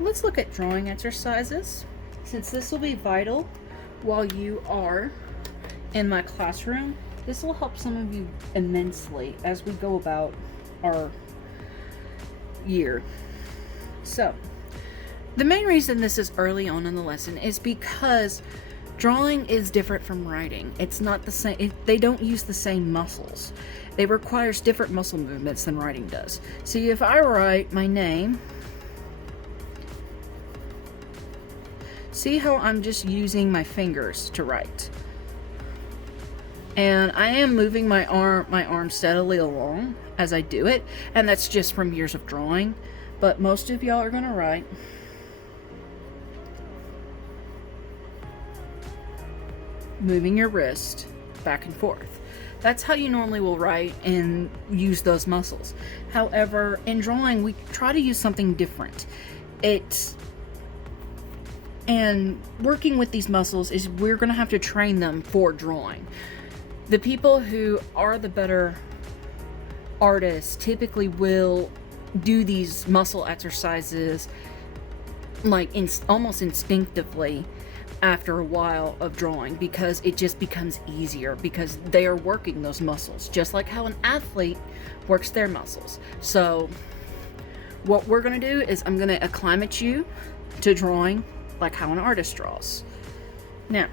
let's look at drawing exercises, since this will be vital while you are in my classroom. This will help some of you immensely as we go about our year. So, the main reason this is early on in the lesson is because drawing is different from writing. It's not the same. They don't use the same muscles. It requires different muscle movements than writing does. See, if I write my name, see how I'm just using my fingers to write. And I am moving my arm steadily along as I do it, and that's just from years of drawing. But most of y'all are gonna write moving your wrist back and forth. That's how you normally will write and use those muscles. However, in drawing, we try to use something different. And working with these muscles is we're going to have to train them for drawing. The people who are the better artists typically will do these muscle exercises like almost instinctively after a while of drawing, because it just becomes easier because they are working those muscles just like how an athlete works their muscles. So what we're going to do is I'm going to acclimate you to drawing like how an artist draws. Now,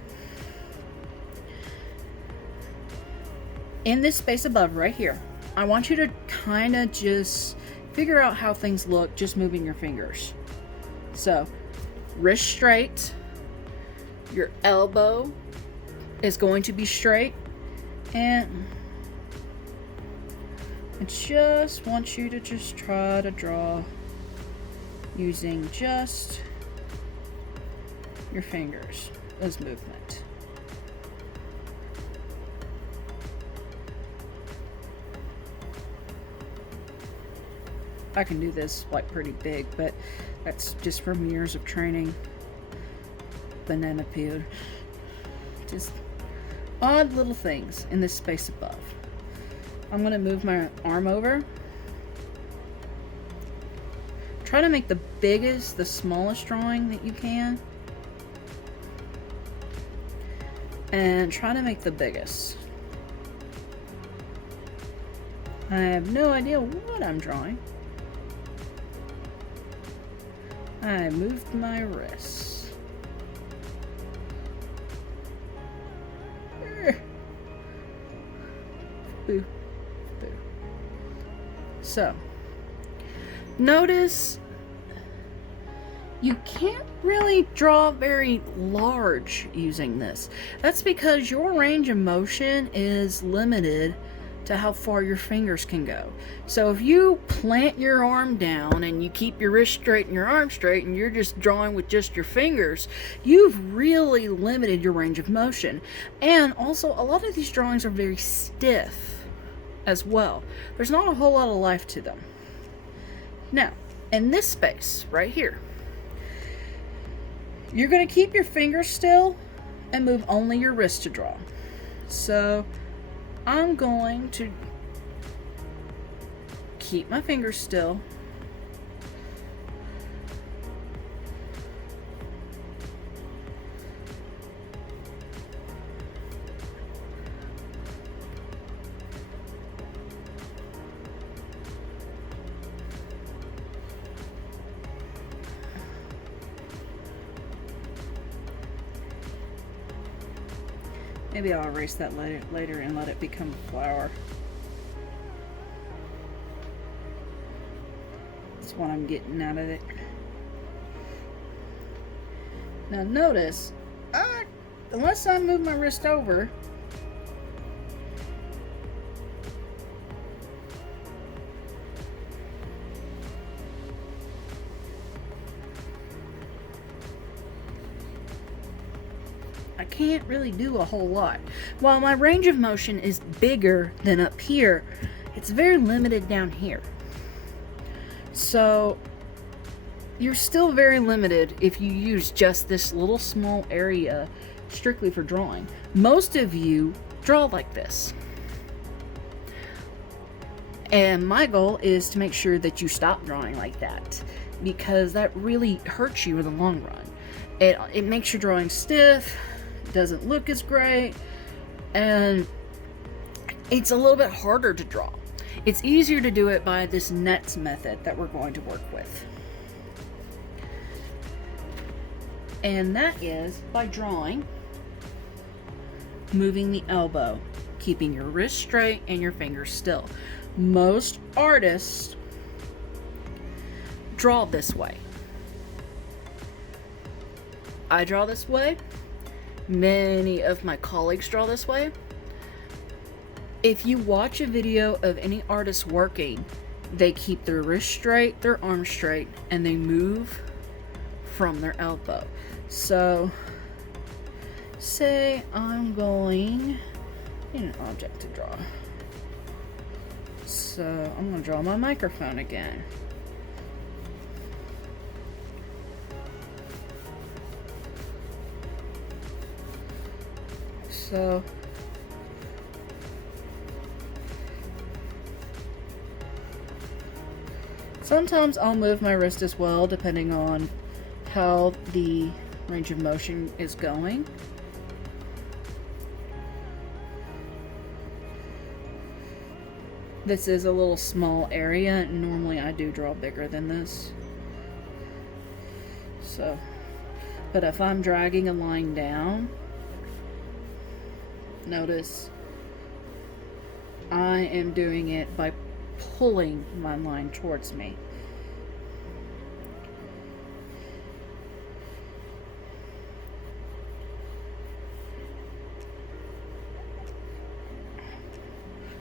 in this space above right here, I want you to kind of just figure out how things look just moving your fingers. So, wrist straight, your elbow is going to be straight, and I just want you to just try to draw using just your fingers as movement. I can do this like pretty big, but that's just from years of training. Banana peel. Just odd little things in this space above. I'm going to move my arm over. Try to make the smallest drawing that you can. And try to make the biggest. I have no idea what I'm drawing. I moved my wrist. Boo. Boo. So, notice you can't really draw very large using this. That's because your range of motion is limited to how far your fingers can go. So if you plant your arm down and you keep your wrist straight and your arm straight and you're just drawing with just your fingers, you've really limited your range of motion. And also, a lot of these drawings are very stiff as well. There's not a whole lot of life to them. Now, in this space right here, you're going to keep your fingers still and move only your wrist to draw. So I'm going to keep my fingers still. Maybe I'll erase that later and let it become a flower. That's what I'm getting out of it. Now notice, unless I move my wrist over, I can't really do a whole lot. While my range of motion is bigger than up here, it's very limited down here. So you're still very limited if you use just this little small area strictly for drawing. Most of you draw like this. And my goal is to make sure that you stop drawing like that. because that really hurts you in the long run. It makes your drawing stiff, doesn't look as great, and it's a little bit harder to draw. It's easier to do it by this nets method that we're going to work with. And that is by drawing, moving the elbow, keeping your wrist straight and your fingers still. Most artists draw this way. I draw this way. Many of my colleagues draw this way. If you watch a video of any artist working, they keep their wrist straight, their arms straight, and they move from their elbow. So, say I'm going in an object to draw. So, I'm going to draw my microphone again. So, sometimes I'll move my wrist as well, depending on how the range of motion is going. This is a little small area. Normally I do draw bigger than this. So, but if I'm dragging a line down, notice I am doing it by pulling my line towards me.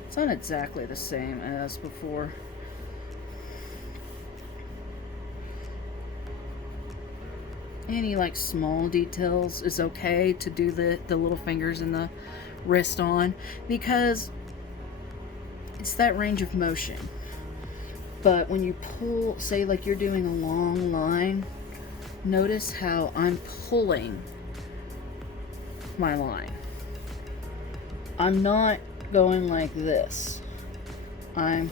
It's not exactly the same as before. Any like small details is okay to do the little fingers and the wrist on, because it's that range of motion. But when you pull, say like you're doing a long line, notice how I'm pulling my line. I'm not going like this. I'm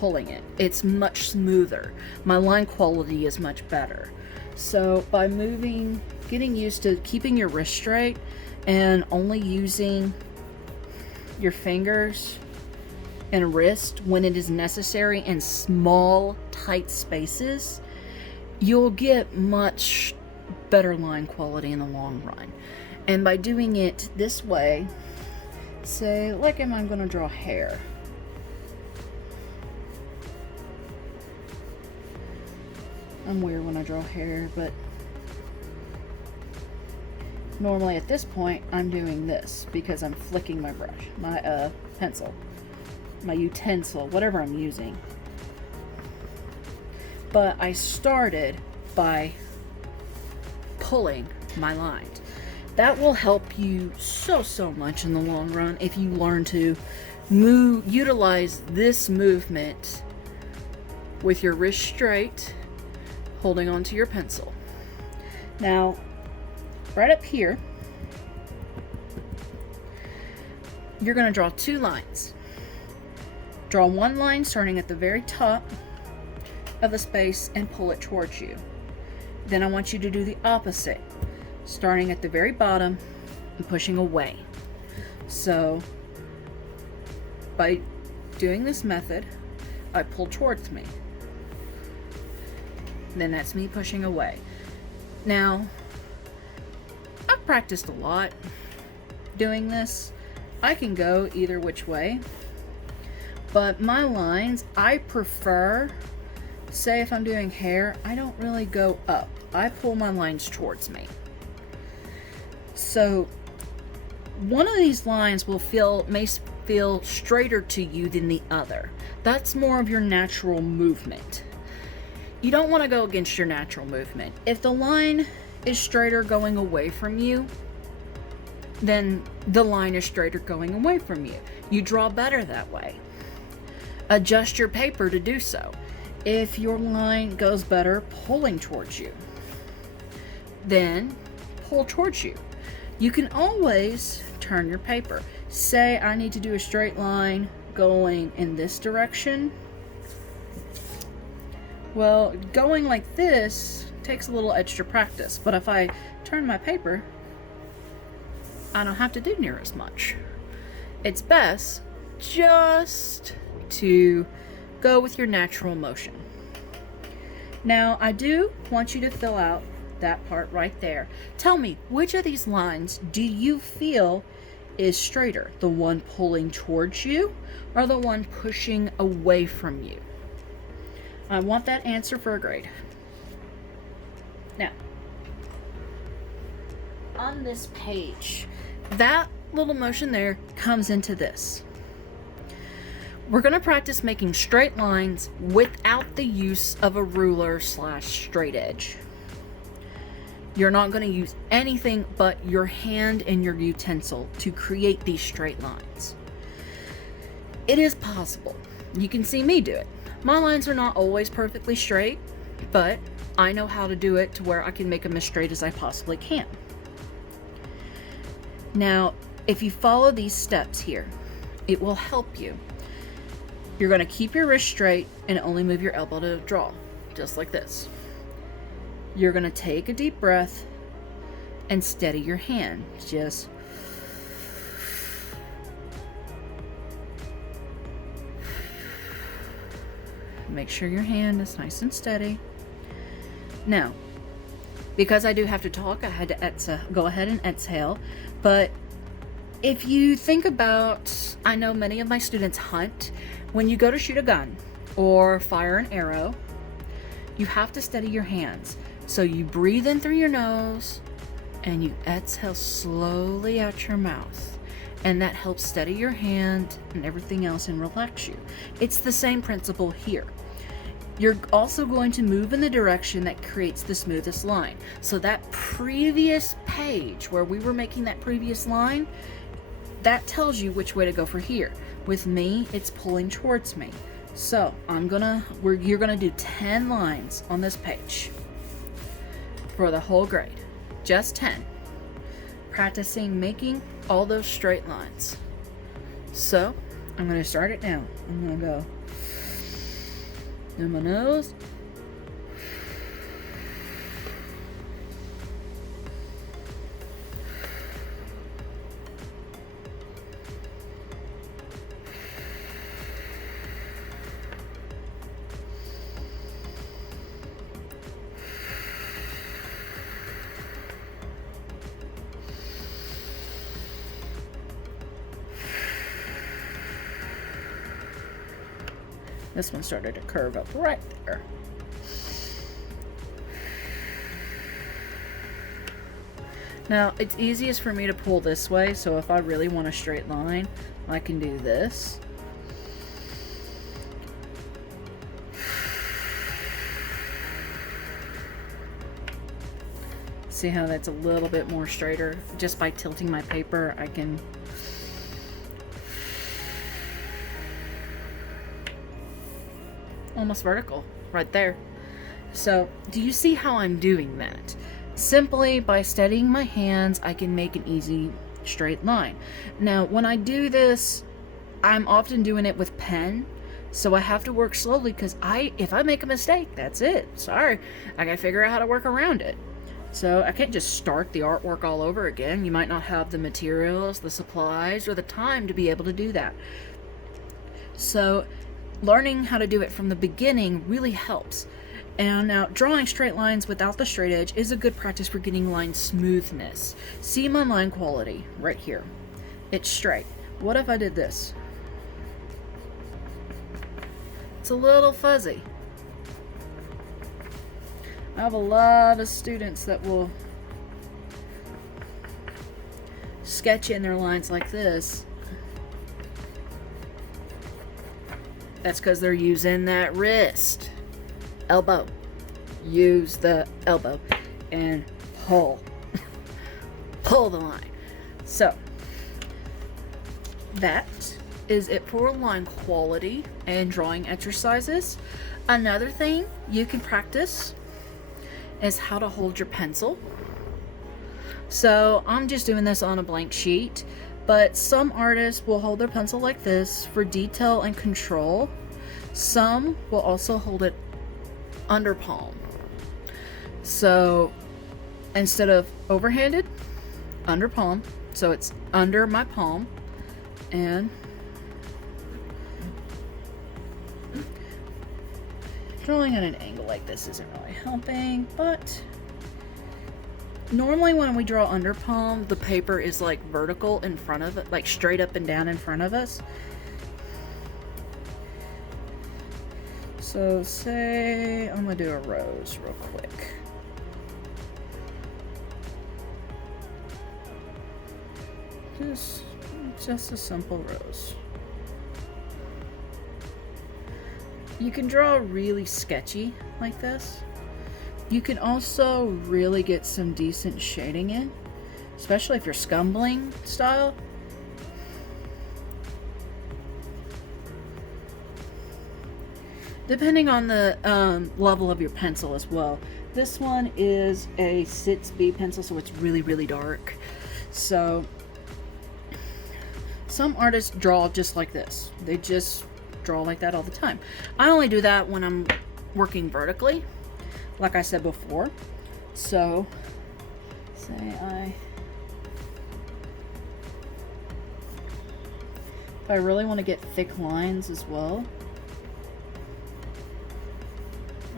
pulling it. It's much smoother. My line quality is much better. So by moving, getting used to keeping your wrist straight and only using your fingers and wrist when it is necessary in small, tight spaces, you'll get much better line quality in the long run. And by doing it this way, say, like if I'm going to draw hair. I'm weird when I draw hair, but normally at this point, I'm doing this because I'm flicking my brush, my pencil, my utensil, whatever I'm using. But I started by pulling my lines. That will help you so much in the long run if you learn to utilize this movement with your wrist straight, holding onto your pencil. Now, right up here, you're going to draw two lines. Draw one line starting at the very top of the space and pull it towards you. Then I want you to do the opposite, starting at the very bottom and pushing away. So by doing this method, I pull towards me. Then that's me pushing away. Now, I've practiced a lot doing this. I can go either which way, but my lines, I prefer, say if I'm doing hair, I don't really go up. I pull my lines towards me. So one of these lines may feel straighter to you than the other. That's more of your natural movement. You don't want to go against your natural movement. If the line is straighter going away from you, then the line is straighter going away from you. You draw better that way. Adjust your paper to do so. If your line goes better pulling towards you, then pull towards you. You can always turn your paper. Say I need to do a straight line going in this direction. Well, going like this takes a little extra practice, but if I turn my paper, I don't have to do near as much. It's best just to go with your natural motion. Now, I do want you to fill out that part right there. Tell me, which of these lines do you feel is straighter? The one pulling towards you or the one pushing away from you? I want that answer for a grade. Now, on this page, that little motion there comes into this. We're going to practice making straight lines without the use of a ruler / straight edge. You're not going to use anything but your hand and your utensil to create these straight lines. It is possible. You can see me do it. My lines are not always perfectly straight, but I know how to do it to where I can make them as straight as I possibly can. Now, if you follow these steps here, it will help you. You're going to keep your wrist straight and only move your elbow to draw, just like this. You're going to take a deep breath and steady your hand. Just make sure your hand is nice and steady. Now, because I do have to talk, I had to go ahead and exhale. But if you think about, I know many of my students hunt. When you go to shoot a gun or fire an arrow, you have to steady your hands. So you breathe in through your nose and you exhale slowly out your mouth. And that helps steady your hand and everything else and relax you. It's the same principle here. You're also going to move in the direction that creates the smoothest line. So that previous page where we were making that previous line, that tells you which way to go for here. With me, it's pulling towards me. So you're gonna do 10 lines on this page for the whole grade. Just 10. Practicing making all those straight lines. So I'm gonna start it now. I'm gonna go in my nose. This one started to curve up right there. Now, it's easiest for me to pull this way, so if I really want a straight line, I can do this. See how that's a little bit more straighter? Just by tilting my paper, I can almost vertical right there. So do you see how I'm doing that? Simply by steadying my hands, I can make an easy straight line. Now when I do this, I'm often doing it with pen, so I have to work slowly because if I make a mistake, that's it. Sorry, I gotta figure out how to work around it. So I can't just start the artwork all over again. You might not have the materials, the supplies, or the time to be able to do that. So learning how to do it from the beginning really helps. And now drawing straight lines without the straight edge is a good practice for getting line smoothness. See my line quality right here. It's straight. What if I did this? It's a little fuzzy. I have a lot of students that will sketch in their lines like this. That's because they're using that wrist. Elbow. Use the elbow and pull. Pull the line. So, that is it for line quality and drawing exercises. Another thing you can practice is how to hold your pencil. So, I'm just doing this on a blank sheet. But some artists will hold their pencil like this for detail and control. Some will also hold it under palm. So instead of overhanded, under palm. So it's under my palm, and drawing at an angle like this isn't really helping, but normally when we draw under palm, the paper is like vertical in front of it, like straight up and down in front of us. So say I'm gonna do a rose real quick. Just a simple rose. You can draw really sketchy like this. You can also really get some decent shading in, especially if you're scumbling style. Depending on the level of your pencil as well. This one is a 6B pencil, so it's really, really dark. So some artists draw just like this. They just draw like that all the time. I only do that when I'm working vertically, like I said before. So say if I really want to get thick lines as well,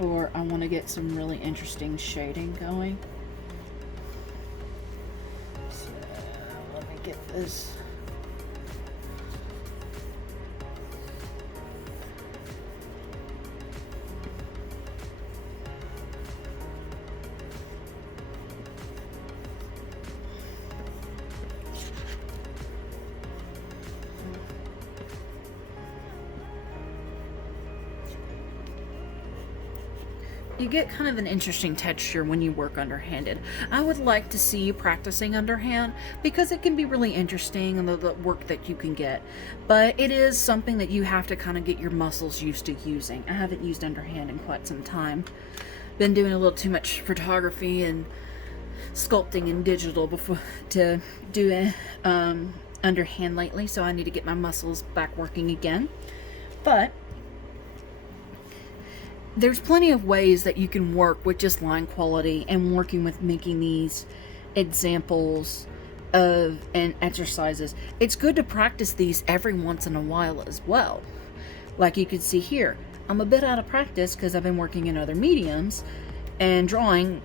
or I want to get some really interesting shading going. So let me get this. You get kind of an interesting texture when you work underhanded. I would like to see you practicing underhand because it can be really interesting and the work that you can get. But it is something that you have to kind of get your muscles used to using. I haven't used underhand in quite some time. Been doing a little too much photography and sculpting in digital before to do underhand lately, so I need to get my muscles back working again. But there's plenty of ways that you can work with just line quality and working with making these examples of and exercises. It's good to practice these every once in a while as well. Like you can see here, I'm a bit out of practice because I've been working in other mediums, and my drawing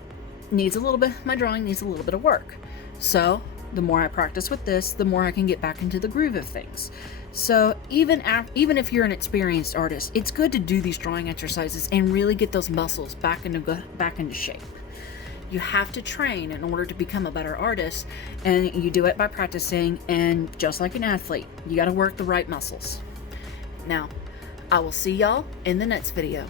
needs a little bit of work. So the more I practice with this, the more I can get back into the groove of things. So even if you're an experienced artist, it's good to do these drawing exercises and really get those muscles back into shape. You have to train in order to become a better artist, and you do it by practicing, and just like an athlete, you got to work the right muscles. Now, I will see y'all in the next video.